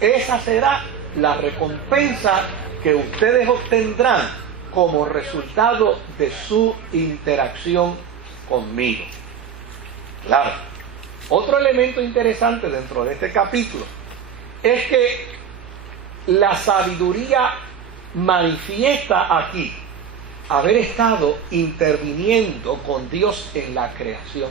esa será la recompensa que ustedes obtendrán como resultado de su interacción conmigo. Claro, otro elemento interesante dentro de este capítulo es que la sabiduría manifiesta aquí haber estado interviniendo con Dios en la creación.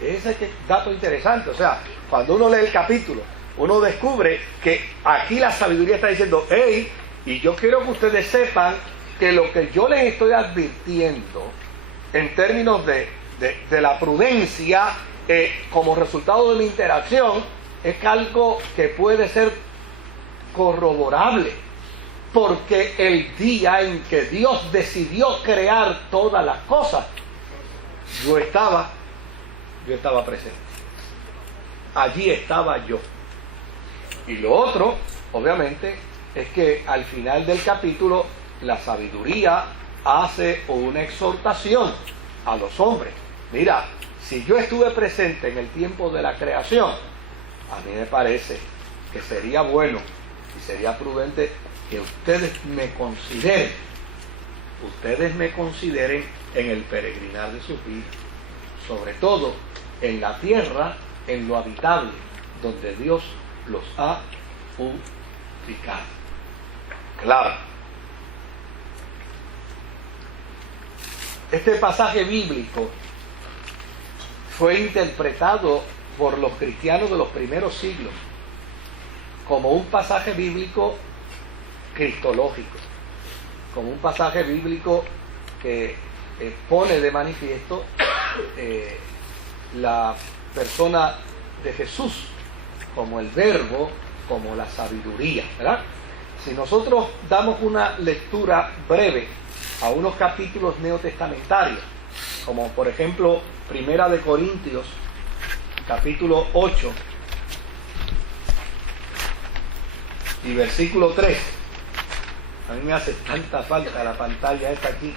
Ese es dato interesante. O sea, cuando uno lee el capítulo, uno descubre que aquí la sabiduría está diciendo: hey, y yo quiero que ustedes sepan que lo que yo les estoy advirtiendo en términos de la prudencia como resultado de mi interacción es algo que puede ser corroborable, porque el día en que Dios decidió crear todas las cosas, yo estaba presente. Allí estaba yo. Y lo otro, obviamente, es que al final del capítulo la sabiduría hace una exhortación a los hombres. Mira, si yo estuve presente en el tiempo de la creación, a mí me parece que sería bueno y sería prudente que ustedes me consideren en el peregrinar de sus vidas, sobre todo en la tierra, en lo habitable, donde Dios los ha ubicado. Claro, este pasaje bíblico fue interpretado por los cristianos de los primeros siglos como un pasaje bíblico cristológico, como un pasaje bíblico que pone de manifiesto la persona de Jesús como el verbo, como la sabiduría, ¿verdad? Si nosotros damos una lectura breve a unos capítulos neotestamentarios, como por ejemplo Primera de Corintios, capítulo 8 y versículo 3. A mí me hace tanta falta la pantalla esta aquí,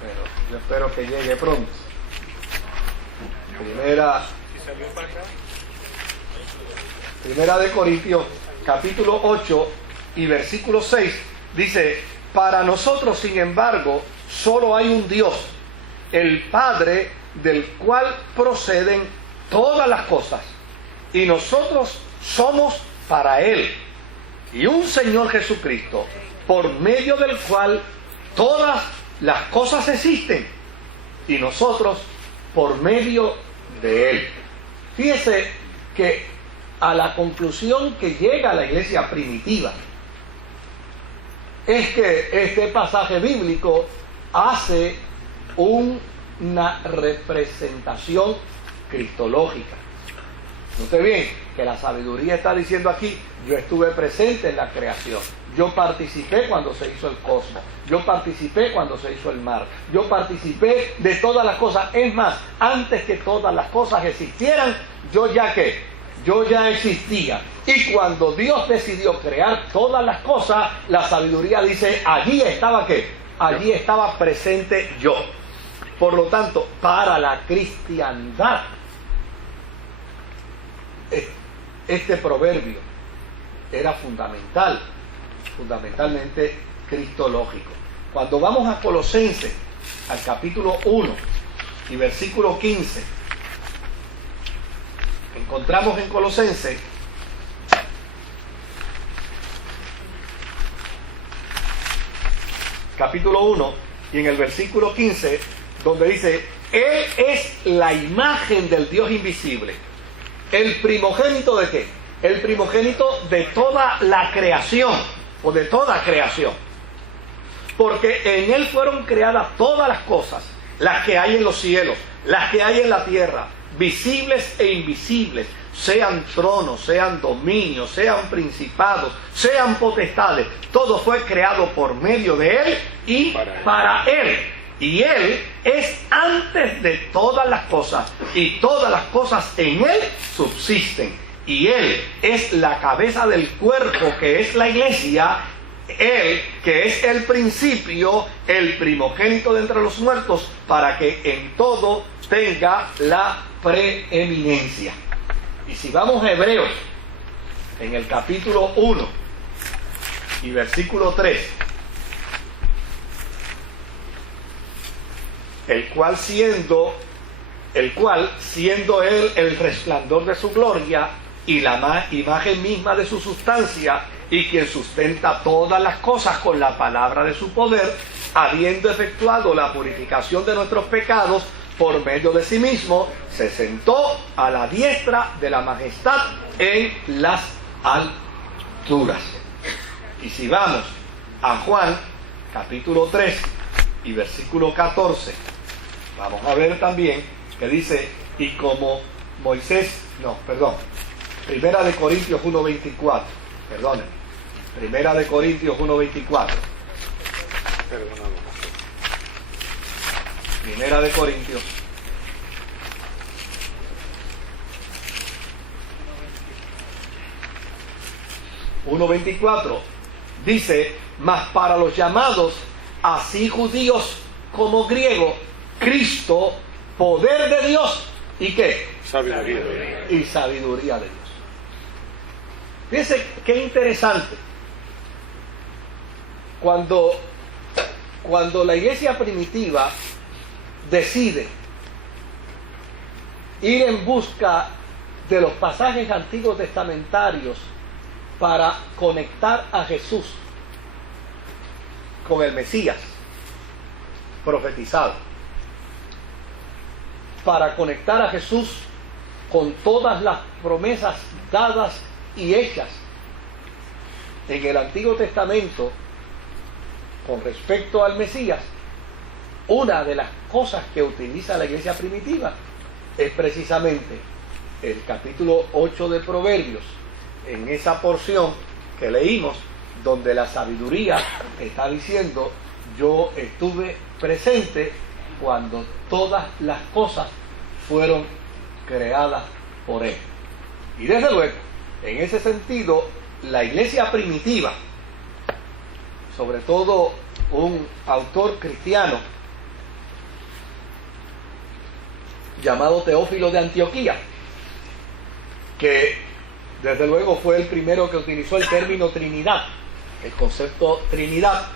pero yo espero que llegue pronto. Primera de Corintios, capítulo 8 y versículo 6, dice: para nosotros, sin embargo, solo hay un Dios, el Padre, del cual proceden todas las cosas, y nosotros somos para Él, y un Señor Jesucristo, por medio del cual todas las cosas existen, y nosotros por medio de Él. Fíjese que a la conclusión que llega la iglesia primitiva es que este pasaje bíblico hace una representación cristológica. Note bien que la sabiduría está diciendo aquí: yo estuve presente en la creación, yo participé cuando se hizo el cosmos, yo participé cuando se hizo el mar, yo participé de todas las cosas. Es más, antes que todas las cosas existieran, yo ya existía. Y cuando Dios decidió crear todas las cosas, la sabiduría dice: allí estaba allí estaba presente yo. Por lo tanto, para la cristiandad, este proverbio era fundamentalmente cristológico. Cuando vamos a Colosenses, al capítulo 1 y versículo 15, encontramos en Colosenses capítulo 1 y en el versículo 15, donde dice: Él es la imagen del Dios invisible. ¿El primogénito de qué? El primogénito de toda la creación, o de toda creación. Porque en Él fueron creadas todas las cosas, las que hay en los cielos, las que hay en la tierra, visibles e invisibles, sean tronos, sean dominios, sean principados, sean potestades. Todo fue creado por medio de Él y para Él. Y Él es antes de todas las cosas, y todas las cosas en Él subsisten. Y Él es la cabeza del cuerpo, que es la iglesia. Él, que es el principio, el primogénito de entre los muertos, para que en todo tenga la preeminencia. Y si vamos a Hebreos, en el capítulo 1 y versículo 3, el cual siendo él el resplandor de su gloria y la imagen misma de su sustancia, y quien sustenta todas las cosas con la palabra de su poder, habiendo efectuado la purificación de nuestros pecados por medio de sí mismo, se sentó a la diestra de la majestad en las alturas. Y si vamos a Juan capítulo 3 y versículo 14, vamos a ver también que dice, y como Primera de Corintios 1:24, Primera de Corintios 1:24. Primera de Corintios 1:24 dice, mas para los llamados, así judíos como griegos, Cristo, poder de Dios, ¿y qué? Sabiduría. Y sabiduría de Dios. Fíjense qué interesante. Cuando la iglesia primitiva decide ir en busca de los pasajes antiguos testamentarios para conectar a Jesús con el Mesías profetizado, para conectar a Jesús con todas las promesas dadas y hechas en el Antiguo Testamento con respecto al Mesías, una de las cosas que utiliza la iglesia primitiva es precisamente el capítulo 8 de Proverbios, en esa porción que leímos, donde la sabiduría está diciendo, yo estuve presente cuando todas las cosas fueron creadas por Él. Y desde luego, en ese sentido, la iglesia primitiva, sobre todo un autor cristiano llamado Teófilo de Antioquía, que desde luego fue el primero que utilizó el término Trinidad, el concepto Trinidad,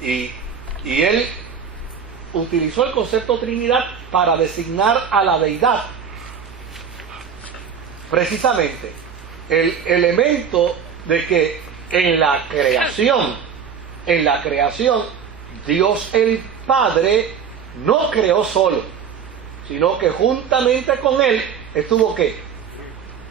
y él utilizó el concepto Trinidad para designar a la deidad, precisamente el elemento de que en la creación, Dios el Padre no creó solo, sino que juntamente con Él estuvo ¿qué?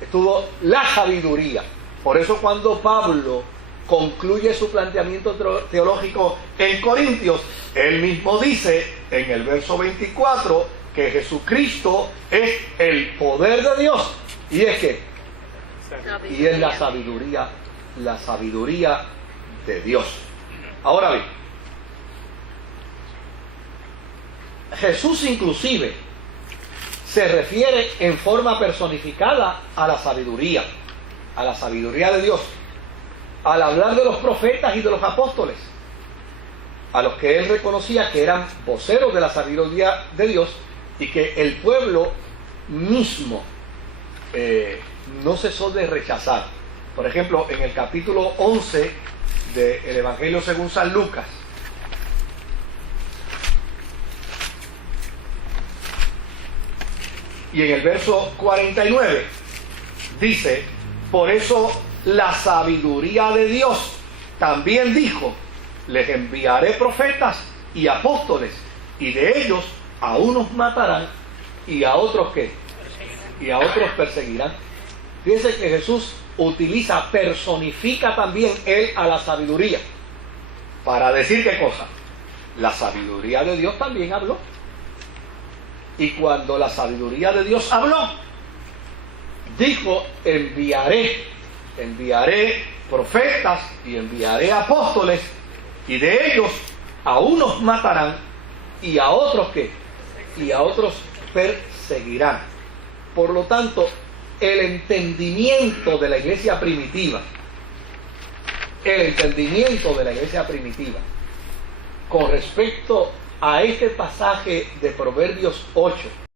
Estuvo la sabiduría. Por eso cuando Pablo concluye su planteamiento teológico en Corintios, él mismo dice en el verso 24 que Jesucristo es el poder de Dios y es que y es la sabiduría de Dios. Ahora bien, Jesús inclusive se refiere en forma personificada a la sabiduría de Dios, al hablar de los profetas y de los apóstoles, a los que él reconocía que eran voceros de la sabiduría de Dios y que el pueblo mismo no cesó de rechazar. Por ejemplo, en el capítulo 11 del Evangelio según San Lucas, y en el verso 49 dice, por eso la sabiduría de Dios también dijo, les enviaré profetas y apóstoles, y de ellos a unos matarán y a otros ¿qué? Y a otros perseguirán. Fíjense que Jesús personifica también él a la sabiduría para decir ¿qué cosa? La sabiduría de Dios también habló. Y cuando la sabiduría de Dios habló, dijo, enviaré profetas y enviaré apóstoles, y de ellos a unos matarán y a otros ¿qué? Y a otros perseguirán. Por lo tanto, el entendimiento de la iglesia primitiva con respecto a este pasaje de Proverbios 8